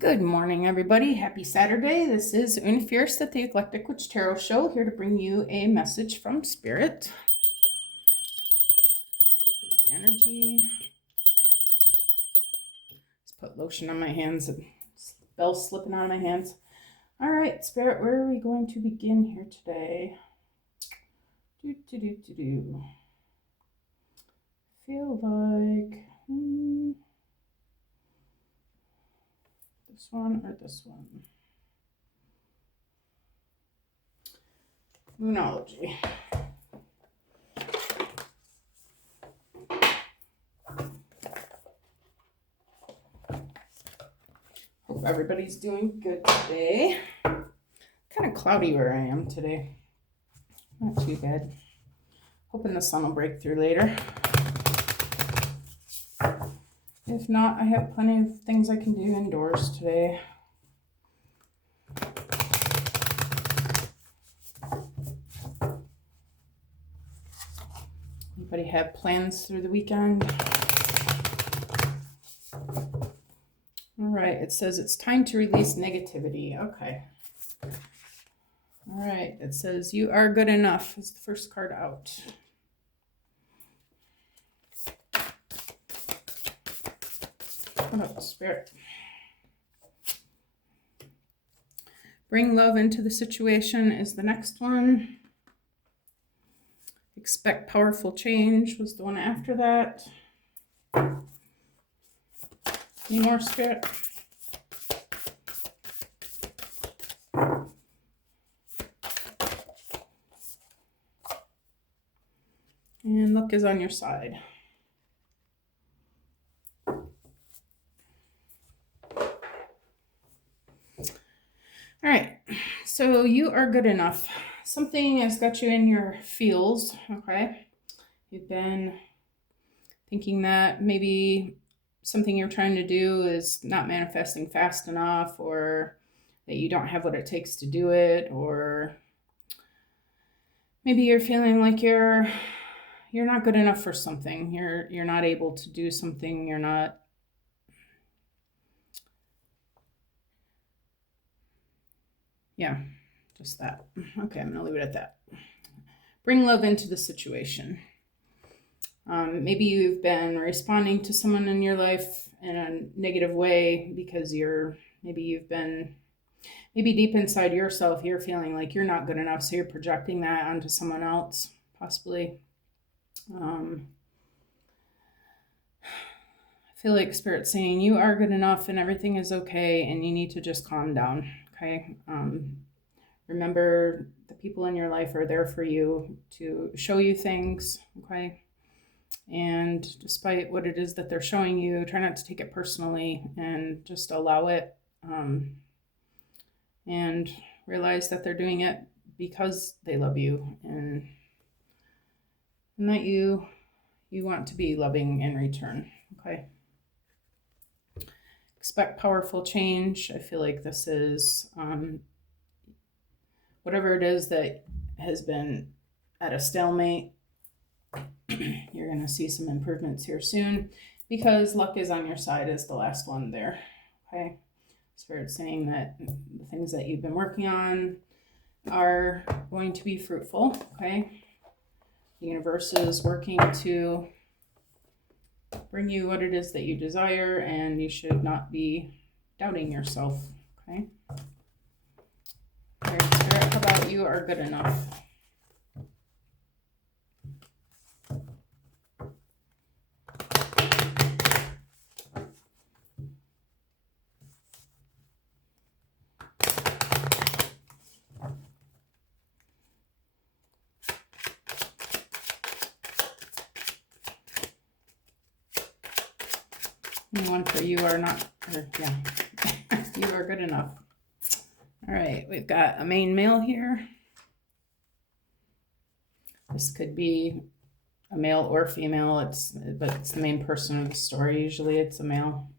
Good morning, everybody. Happy Saturday. This is Una Fierce at the Eclectic Witch Tarot Show, here to bring you a message from Spirit. Clear the energy. Just put lotion on my hands and bells slipping out of my hands. All right, Spirit, where are we going to begin here today? Feel like this one or this one? Moonology. Hope everybody's doing good today. Kind of cloudy where I am today. Not too bad. Hoping the sun will break through later. If not, I have plenty of things I can do indoors today. Anybody have plans through the weekend? All right, it says it's time to release negativity. Okay. All right, it says you are good enough is the first card out. What up, Spirit? Bring love into the situation is the next one. Expect powerful change was the one after that. Any more, Spirit? And luck is on your side. All right, so you are good enough. Something has got you in your feels, okay? You've been thinking that maybe something you're trying to do is not manifesting fast enough, or that you don't have what it takes to do it, or maybe you're feeling like you're not good enough for something. You're not able to do something. You're not. Yeah, just that. Okay, I'm gonna leave it at that. Bring love into the situation. Maybe you've been responding to someone in your life in a negative way because maybe deep inside yourself, you're feeling like you're not good enough. So you're projecting that onto someone else, possibly. I feel like Spirit's saying you are good enough and everything is okay, and you need to just calm down. Okay. Remember, the people in your life are there for you to show you things. Okay. And despite what it is that they're showing you, try not to take it personally and just allow it, and realize that they're doing it because they love you, and that you want to be loving in return. Okay. Expect powerful change. I feel like this is whatever it is that has been at a stalemate. You're going to see some improvements here soon, because luck is on your side is the last one there. Okay. Spirit's saying that the things that you've been working on are going to be fruitful. Okay. The universe is working to bring you what it is that you desire, and you should not be doubting yourself. Okay. All right, Spirit, how about you are good enough? And one for you are not, or yeah, you are good enough. All right, we've got a main male here. This could be a male or female, but it's the main person of the story. Usually it's a male.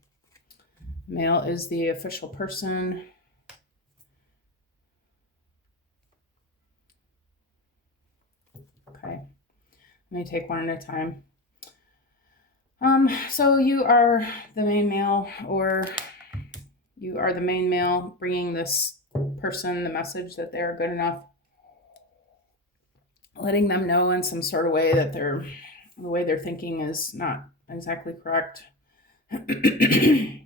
Male is the official person. Okay, let me take one at a time. So you are the main male, or You are the main male, bringing this person the message that they are good enough, letting them know in some sort of way that the way they're thinking is not exactly correct. I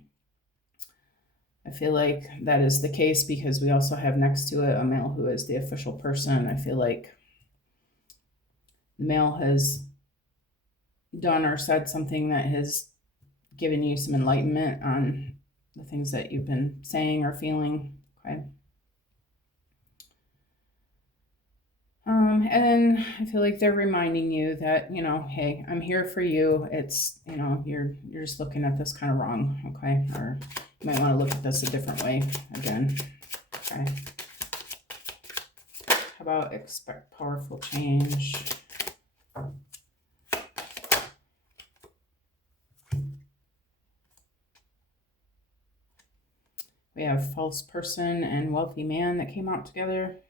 feel like that is the case because we also have next to it a male who is the official person. I feel like the male has done or said something that has given you some enlightenment on the things that you've been saying or feeling. Okay. And then I feel like they're reminding you that, hey, I'm here for you. It's, you're just looking at this kind of wrong. Okay. Or you might want to look at this a different way again. Okay. How about expect powerful change? We have false person and wealthy man that came out together.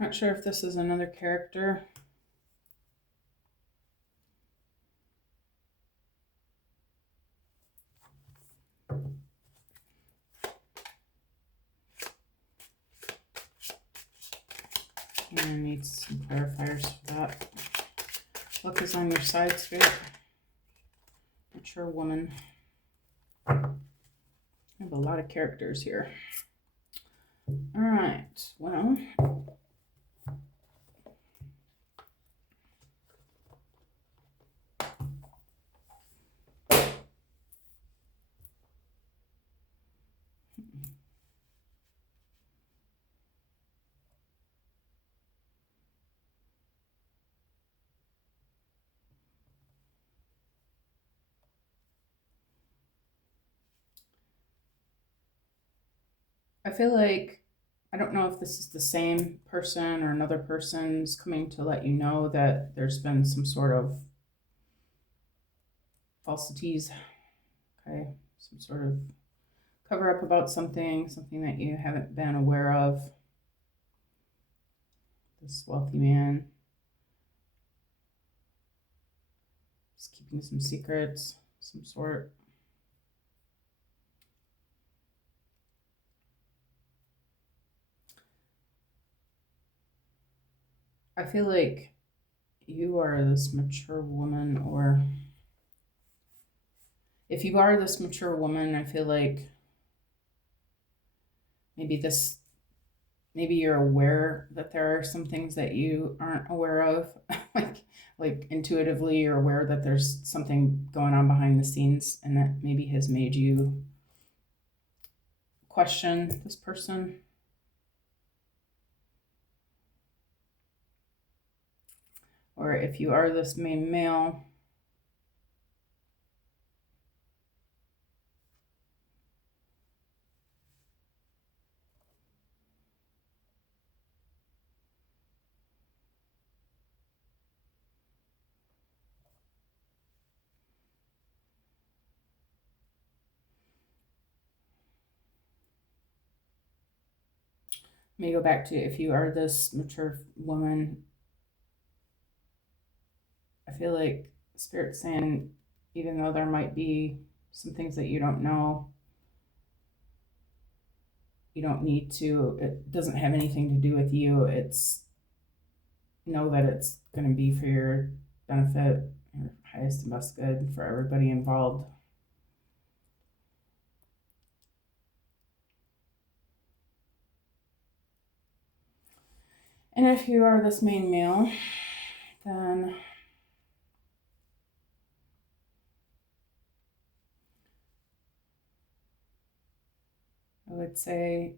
Not sure if this is another character. I need some clarifiers for that. Luck is on your side, Spirit. Mature woman. I have a lot of characters here. All right. Well, I feel like I don't know if this is the same person or another person's coming to let you know that there's been some sort of falsities. Okay. Some sort of cover up about something that you haven't been aware of. This wealthy man is keeping some secrets, some sort. I feel like you are this mature woman, or if you are this mature woman, I feel like maybe you're aware that there are some things that you aren't aware of. like intuitively you're aware that there's something going on behind the scenes, and that maybe has made you question this person. Or if you are this main male, let me go back to if you are this mature woman, I feel like Spirit's saying, even though there might be some things that you don't know, you don't need to, it doesn't have anything to do with you. It's know that it's going to be for your benefit, your highest and best good for everybody involved. And if you are this main male, then I would say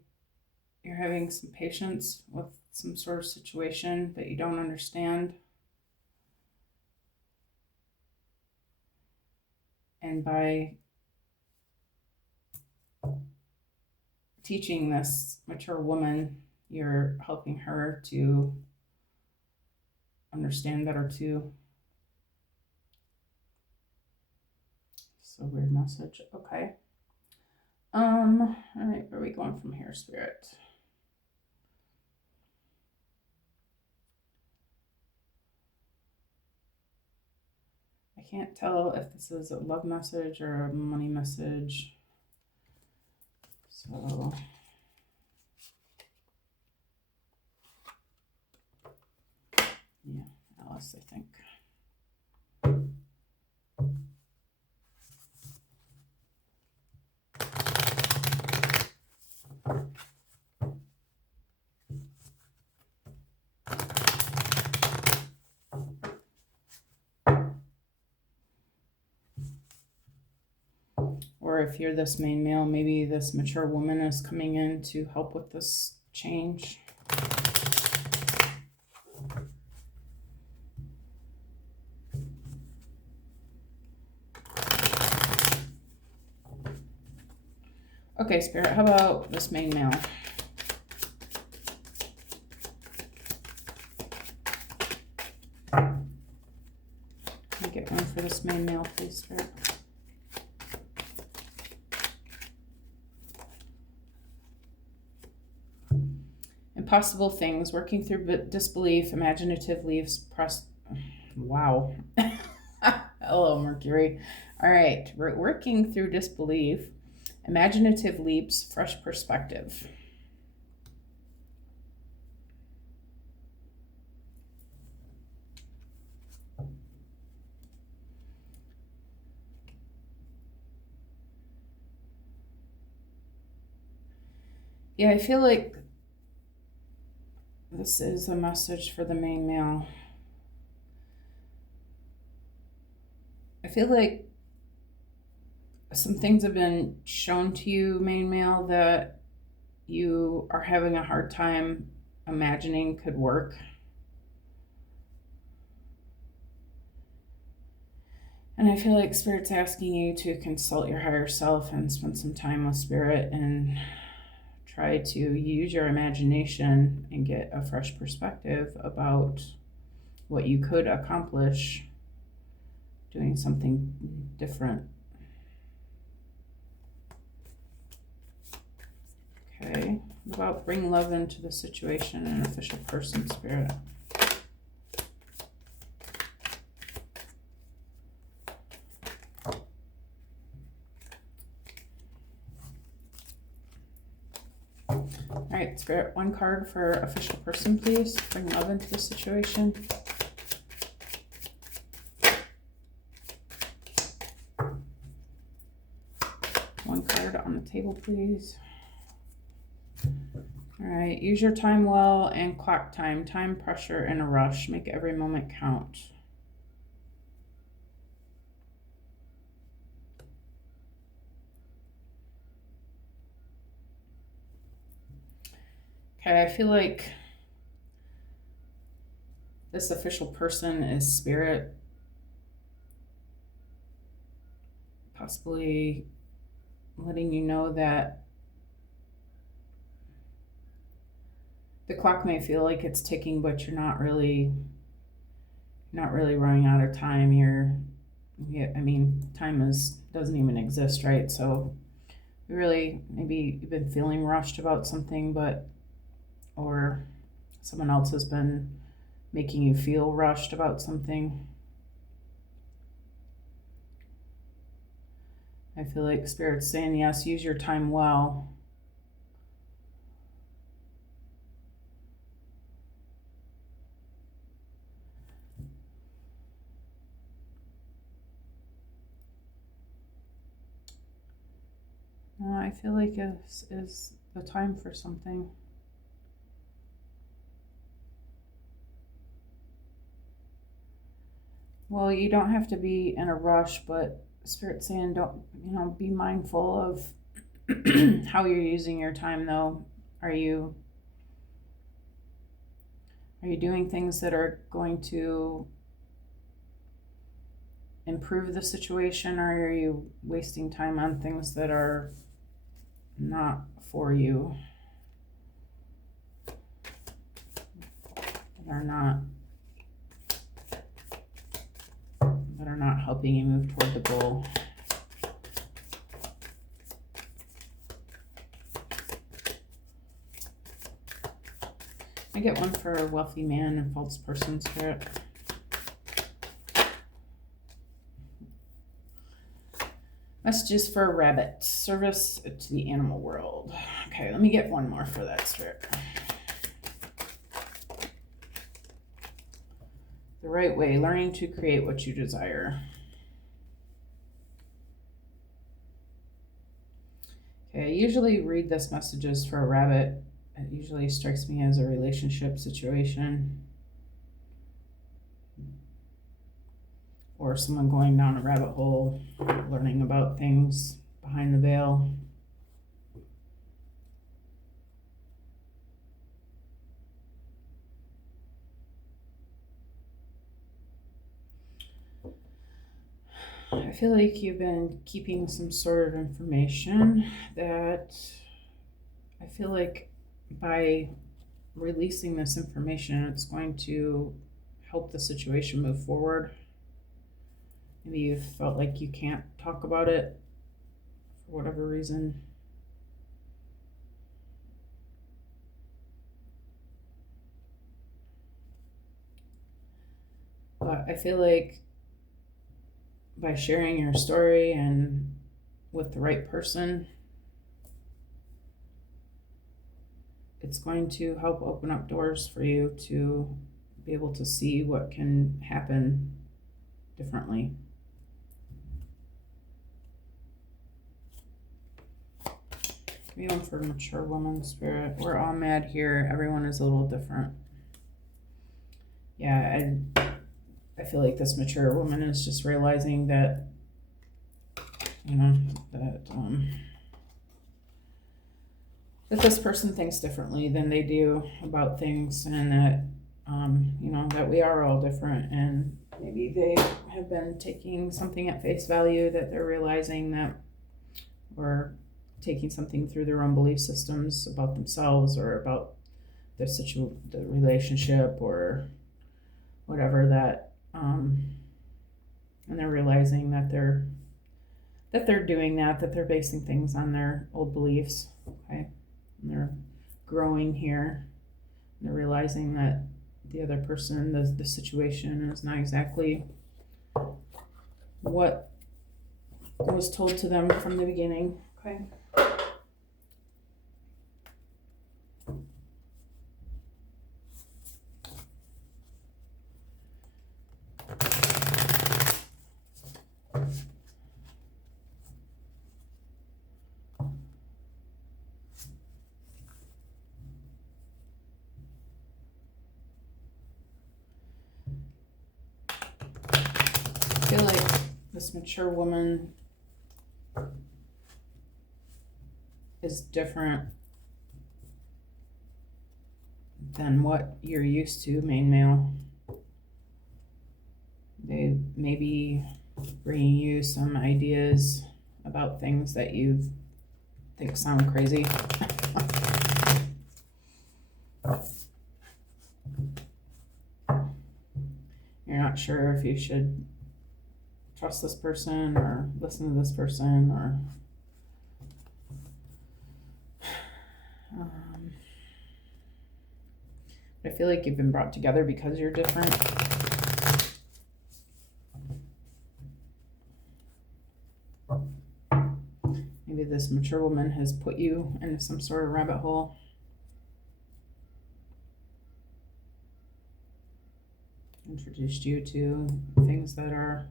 you're having some patience with some sort of situation that you don't understand. And by teaching this mature woman, you're helping her to understand better too. So weird message. Okay. All right, where are we going? on from here, Spirit? I can't tell if this is a love message or a money message. So yeah, Alice, I think. Or if you're this main male, maybe this mature woman is coming in to help with this change. Okay, Spirit, how about this main male? Can I get one for this main male, please, Spirit? Impossible things, working through disbelief, imaginative leaves, wow. Hello, Mercury. All right, we're working through disbelief, imaginative leaps, fresh perspective. Yeah, I feel like this is a message for the main male. I feel like some things have been shown to you, main male, that you are having a hard time imagining could work. And I feel like Spirit's asking you to consult your higher self and spend some time with Spirit and try to use your imagination and get a fresh perspective about what you could accomplish doing something different. Okay, what about bring love into the situation and official person, Spirit? All right, Spirit, one card for official person, please. Bring love into the situation. One card on the table, please. All right, use your time well and clock time. Time, pressure, and a rush. Make every moment count. Okay, I feel like this official person is Spirit. Possibly letting you know that the clock may feel like it's ticking, but you're not really running out of time. Time doesn't even exist, right? So really, maybe you've been feeling rushed about something, or someone else has been making you feel rushed about something. I feel like Spirit's saying, yes, use your time well. I feel like this is the time for something. Well, you don't have to be in a rush, but Spirit's saying don't, be mindful of how you're using your time, though. Are you doing things that are going to improve the situation, or are you wasting time on things that are not for you, that are not helping you move toward the goal? I get one for a wealthy man and false person spirit. Messages for a rabbit. Service to the animal world. Okay, let me get one more for that spirit. The right way. Learning to create what you desire. Okay, I usually read this messages for a rabbit. It usually strikes me as a relationship situation. Or someone going down a rabbit hole, learning about things behind the veil. I feel like you've been keeping some sort of information that I feel like by releasing this information, it's going to help the situation move forward. Maybe you felt like you can't talk about it for whatever reason. But I feel like by sharing your story and with the right person, it's going to help open up doors for you to be able to see what can happen differently. Give me one for mature woman spirit. We're all mad here. Everyone is a little different. Yeah, I feel like this mature woman is just realizing that, that this person thinks differently than they do about things, and that, that we are all different, and maybe they have been taking something at face value that they're realizing that, or taking something through their own belief systems about themselves or about the relationship or whatever that, and they're realizing that they're doing that they're basing things on their old beliefs, okay, and they're growing here. And they're realizing that the other person, the situation is not exactly what was told to them from the beginning, okay. I feel like this mature woman is different than what you're used to, main male. They may be bringing you some ideas about things that you think sound crazy. You're not sure if you should trust this person or listen to this person, or I feel like you've been brought together because you're different. Maybe this mature woman has put you into some sort of rabbit hole. Introduced you to things that are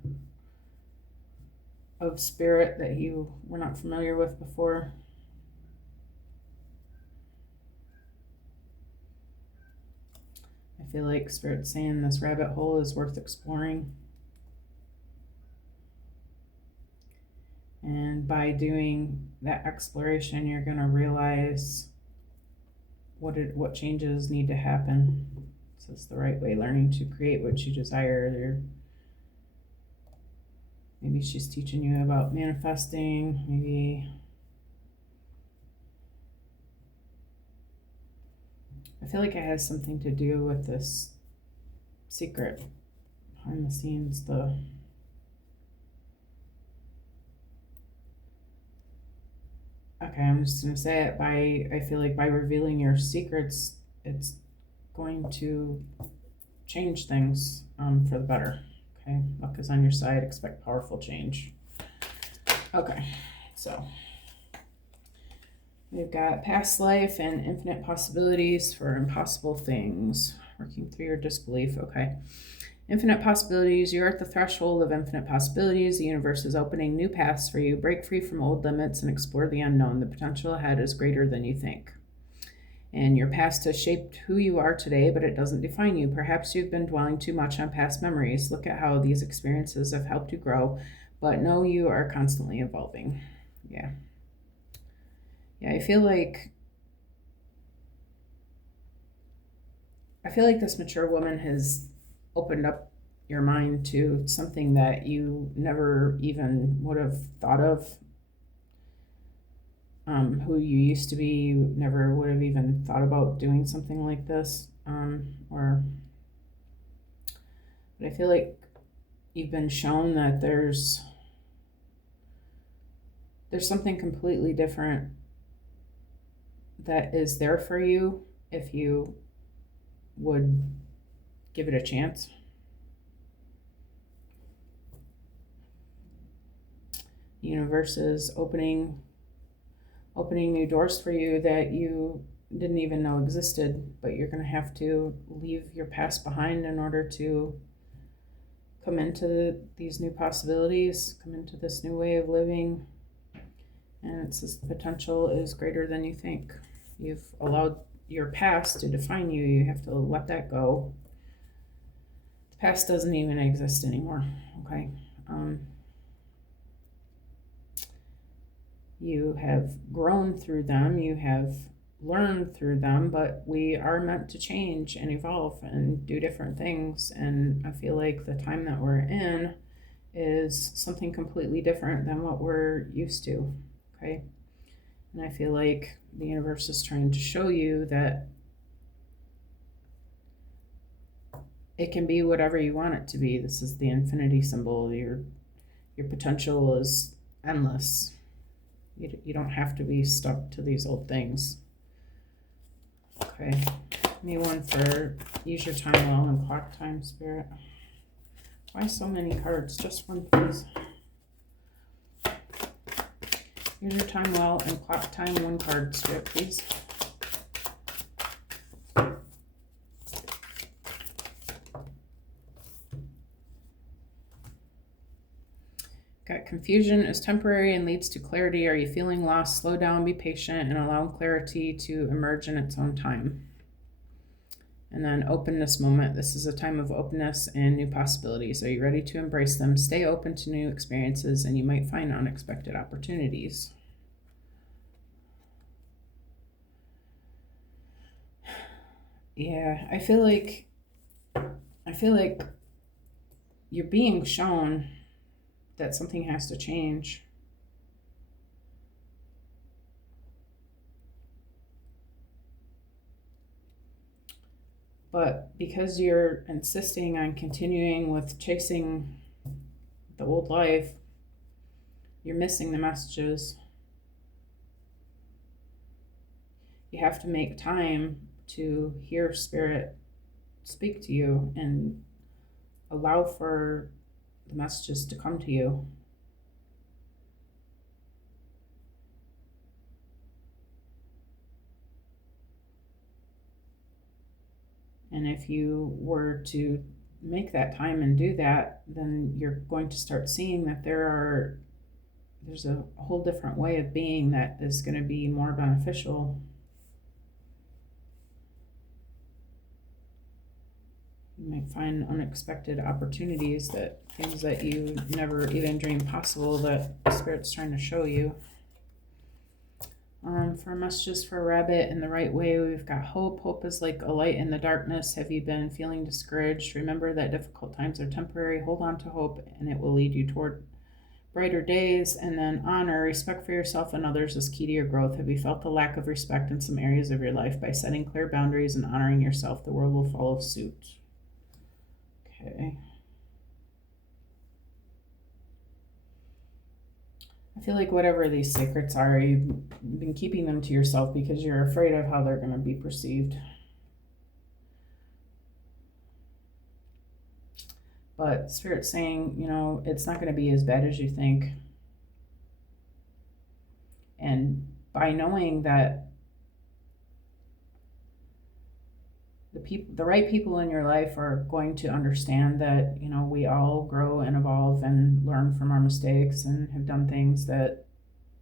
of spirit that you were not familiar with before. I feel like Spirit's saying this rabbit hole is worth exploring. And by doing that exploration, you're going to realize what changes need to happen. So it's the right way, learning to create what you desire. Maybe she's teaching you about manifesting, maybe. I feel like it has something to do with this secret behind the scenes, okay, I'm just gonna say it, I feel like by revealing your secrets, it's going to change things for the better. Okay, luck is on your side. Expect powerful change. Okay, so we've got past life and infinite possibilities for impossible things. Working through your disbelief. Okay. Infinite possibilities. You're at the threshold of infinite possibilities. The universe is opening new paths for you. Break free from old limits and explore the unknown. The potential ahead is greater than you think. And your past has shaped who you are today, but it doesn't define you. Perhaps you've been dwelling too much on past memories. Look at how these experiences have helped you grow, but know you are constantly evolving. Yeah. Yeah, I feel like this mature woman has opened up your mind to something that you never even would have thought of. Who you used to be, you never would have even thought about doing something like this. But I feel like you've been shown that there's something completely different that is there for you if you would give it a chance. The universe is opening new doors for you that you didn't even know existed, but you're going to have to leave your past behind in order to come into these new possibilities, come into this new way of living. And it says the potential is greater than you think. You've allowed your past to define you. You have to let that go. The past doesn't even exist anymore, okay? You have grown through them, you have learned through them, but we are meant to change and evolve and do different things. And I feel like the time that we're in is something completely different than what we're used to, okay? And I feel like the universe is trying to show you that it can be whatever you want it to be. This is the infinity symbol. Your potential is endless. You don't have to be stuck to these old things. Okay. Give me one for use your time well and clock time, Spirit. Why so many cards? Just one, please. Use your time well and clock time, one card, Spirit, please. Got confusion is temporary and leads to clarity. Are you feeling lost? Slow down, be patient, and allow clarity to emerge in its own time. And then openness moment. This is a time of openness and new possibilities. Are you ready to embrace them? Stay open to new experiences and you might find unexpected opportunities. Yeah, I feel like you're being shown that something has to change. But because you're insisting on continuing with chasing the old life, you're missing the messages. You have to make time to hear Spirit speak to you and allow for the messages to come to you. And if you were to make that time and do that, then you're going to start seeing that there's a whole different way of being that is going to be more beneficial. You might find unexpected opportunities, things that you never even dreamed possible that Spirit's trying to show you. For messages for a rabbit in the right way, we've got hope. Hope is like a light in the darkness. Have you been feeling discouraged? Remember that difficult times are temporary. Hold on to hope and it will lead you toward brighter days. And then honor, respect for yourself and others is key to your growth. Have you felt the lack of respect in some areas of your life? By setting clear boundaries and honoring yourself, the world will follow suit. Okay. I feel like whatever these secrets are, you've been keeping them to yourself because you're afraid of how they're going to be perceived. But Spirit's saying, you know, it's not going to be as bad as you think. And by knowing that the right people in your life are going to understand that, you know, we all grow and evolve and learn from our mistakes and have done things that,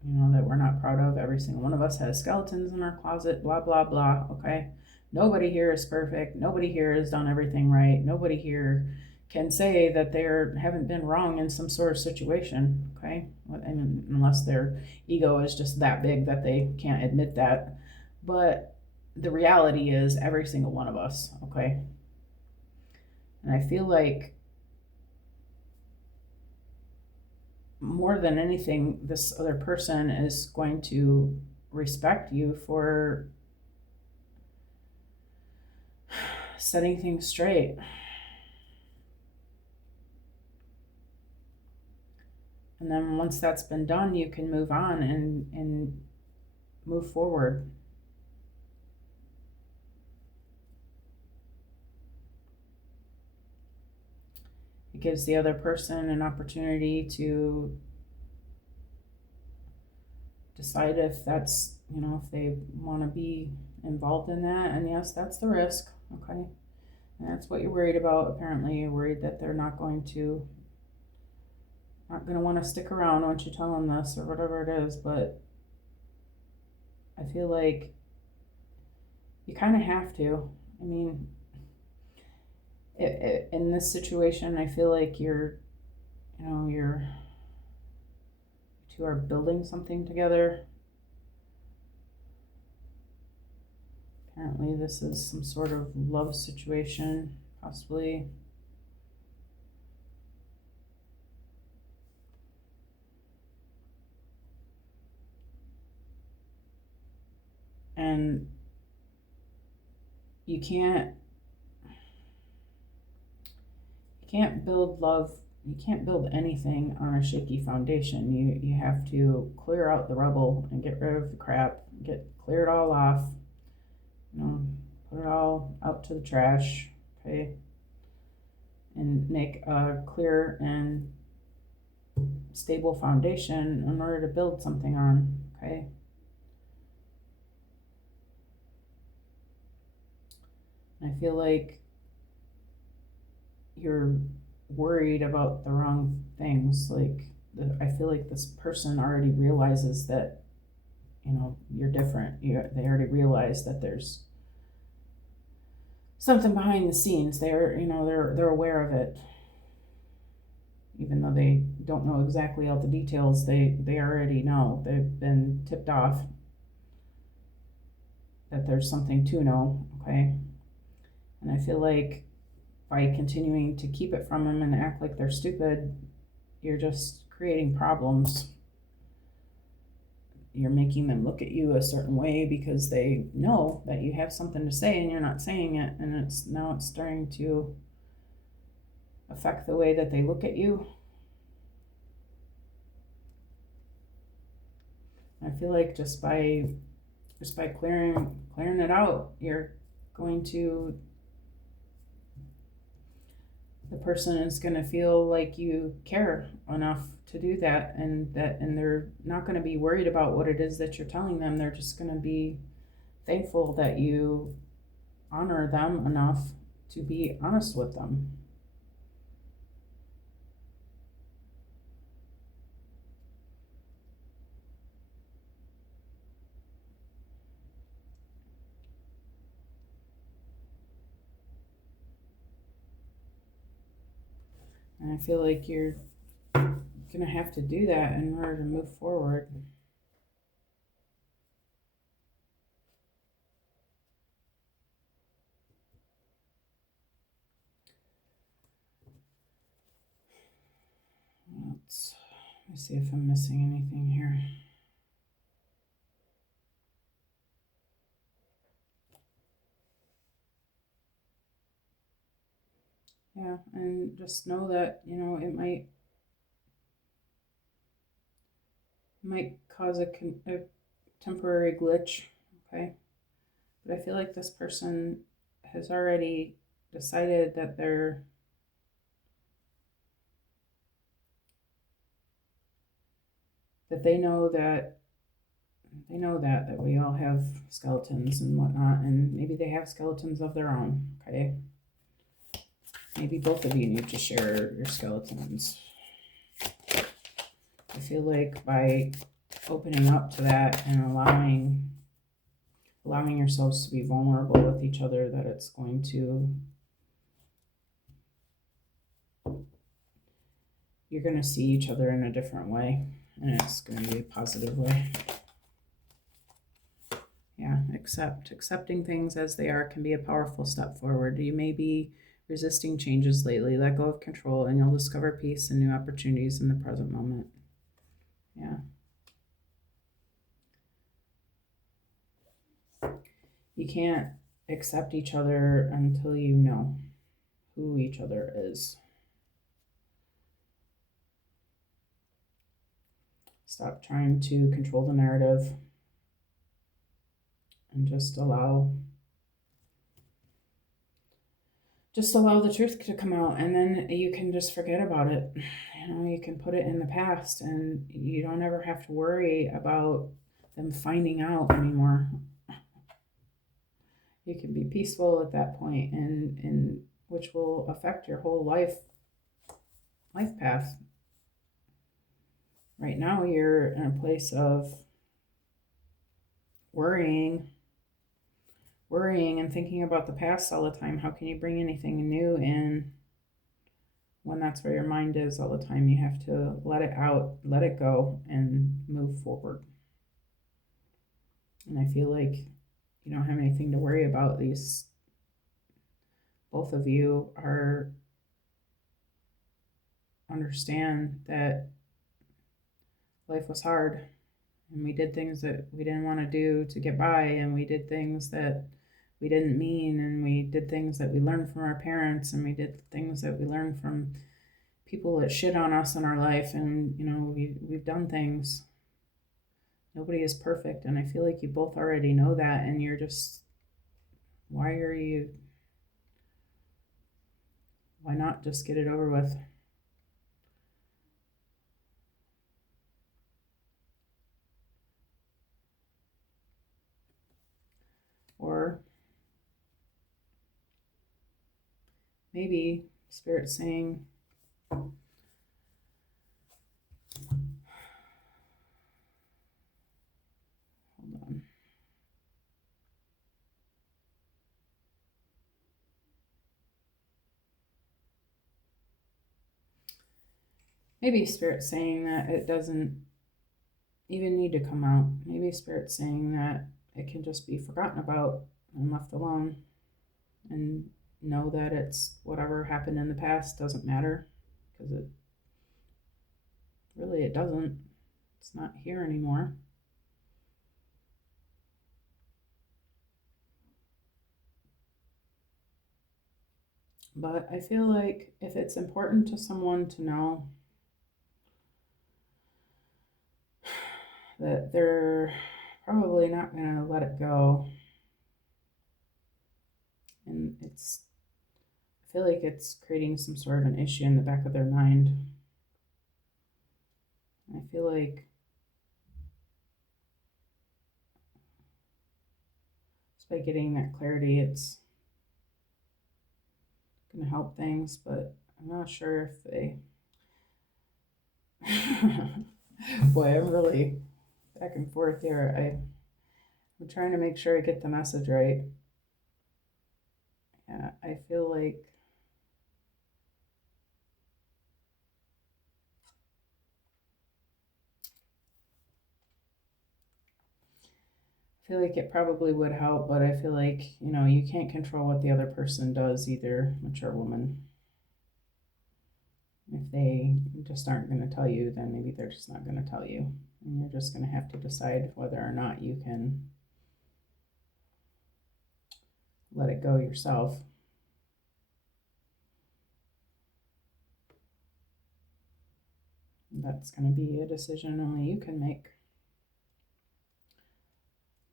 you know, that we're not proud of. Every single one of us has skeletons in our closet, blah, blah, blah. Okay. Nobody here is perfect. Nobody here has done everything right. Nobody here can say that they haven't been wrong in some sort of situation. Okay. I mean, unless their ego is just that big that they can't admit that. But the reality is every single one of us. Okay. And I feel like more than anything, this other person is going to respect you for setting things straight. And then once that's been done, you can move on and move forward. It gives the other person an opportunity to decide if that's, you know, if they want to be involved in that. And yes, that's the risk. Okay. And that's what you're worried about. Apparently, you're worried that they're not going to want to stick around once you tell them this or whatever it is. But I feel like you kind of have to. I mean, in this situation, I feel like you're two are building something together. Apparently, this is some sort of love situation, possibly. And you can't build love, you can't build anything on a shaky foundation. You have to clear out the rubble and get rid of the crap, clear it all off, you know, put it all out to the trash, okay, and make a clear and stable foundation in order to build something on, okay. And I feel like you're worried about the wrong things. Like, I feel like this person already realizes that, you know, you're different. They already realize that there's something behind the scenes. They're aware of it, even though they don't know exactly all the details. They already know. They've been tipped off that there's something to know. Okay, and I feel like by continuing to keep it from them and act like they're stupid, you're just creating problems. You're making them look at you a certain way because they know that you have something to say and you're not saying it, and it's starting to affect the way that they look at you. I feel like just by clearing it out, you're going to, the person is going to feel like you care enough to do that, and they're not going to be worried about what it is that you're telling them. They're just going to be thankful that you honor them enough to be honest with them. And I feel like you're going to have to do that in order to move forward. Let me see if I'm missing anything here. Yeah, and just know that, you know, it might cause a temporary glitch, okay? But I feel like this person has already decided that they're that they know that we all have skeletons and whatnot, and maybe they have skeletons of their own. Okay, maybe both of you need to share your skeletons. I feel like by opening up to that and allowing yourselves to be vulnerable with each other, that it's going to, you're going to see each other in a different way, and it's going to be a positive way. Yeah, accepting things as they are can be a powerful step forward. You may be resisting changes lately. Let go of control and you'll discover peace and new opportunities in the present moment. Yeah. You can't accept each other until you know who each other is. Stop trying to control the narrative and just allow the truth to come out, and then you can just forget about it. You can put it in the past, and you don't ever have to worry about them finding out anymore. You can be peaceful at that point, and which will affect your whole life path. Right now, you're in a place of worrying and thinking about the past all the time. How can you bring anything new in when that's where your mind is all the time? You have to let it out, let it go, and move forward. And I feel like you don't have anything to worry about. Both of you understand that life was hard, and we did things that we didn't want to do to get by, and we did things that we didn't mean, and we did things that we learned from our parents, and we did things that we learned from people that shit on us in our life, and we've done things. Nobody is perfect, and I feel like you both already know that, and you're just, why not just get it over with? Or maybe Spirit's saying, hold on. Maybe Spirit's saying that it doesn't even need to come out. Maybe Spirit's saying that it can just be forgotten about and left alone, and know that it's whatever happened in the past doesn't matter, because it doesn't. It's not here anymore. But I feel like if it's important to someone to know that they're probably not going to let it go, and I feel like it's creating some sort of an issue in the back of their mind. I feel like just by getting that clarity, it's going to help things, but I'm not sure if they boy, I'm really back and forth here. I'm trying to make sure I get the message right. Yeah, I feel like it probably would help, but I feel like, you can't control what the other person does either, mature woman. If they just aren't going to tell you, then maybe they're just not going to tell you. And you're just going to have to decide whether or not you can let it go yourself. That's going to be a decision only you can make.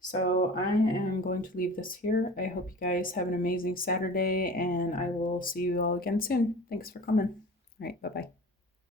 So I am going to leave this here. I hope you guys have an amazing Saturday, and I will see you all again soon. Thanks for coming. All right, bye-bye.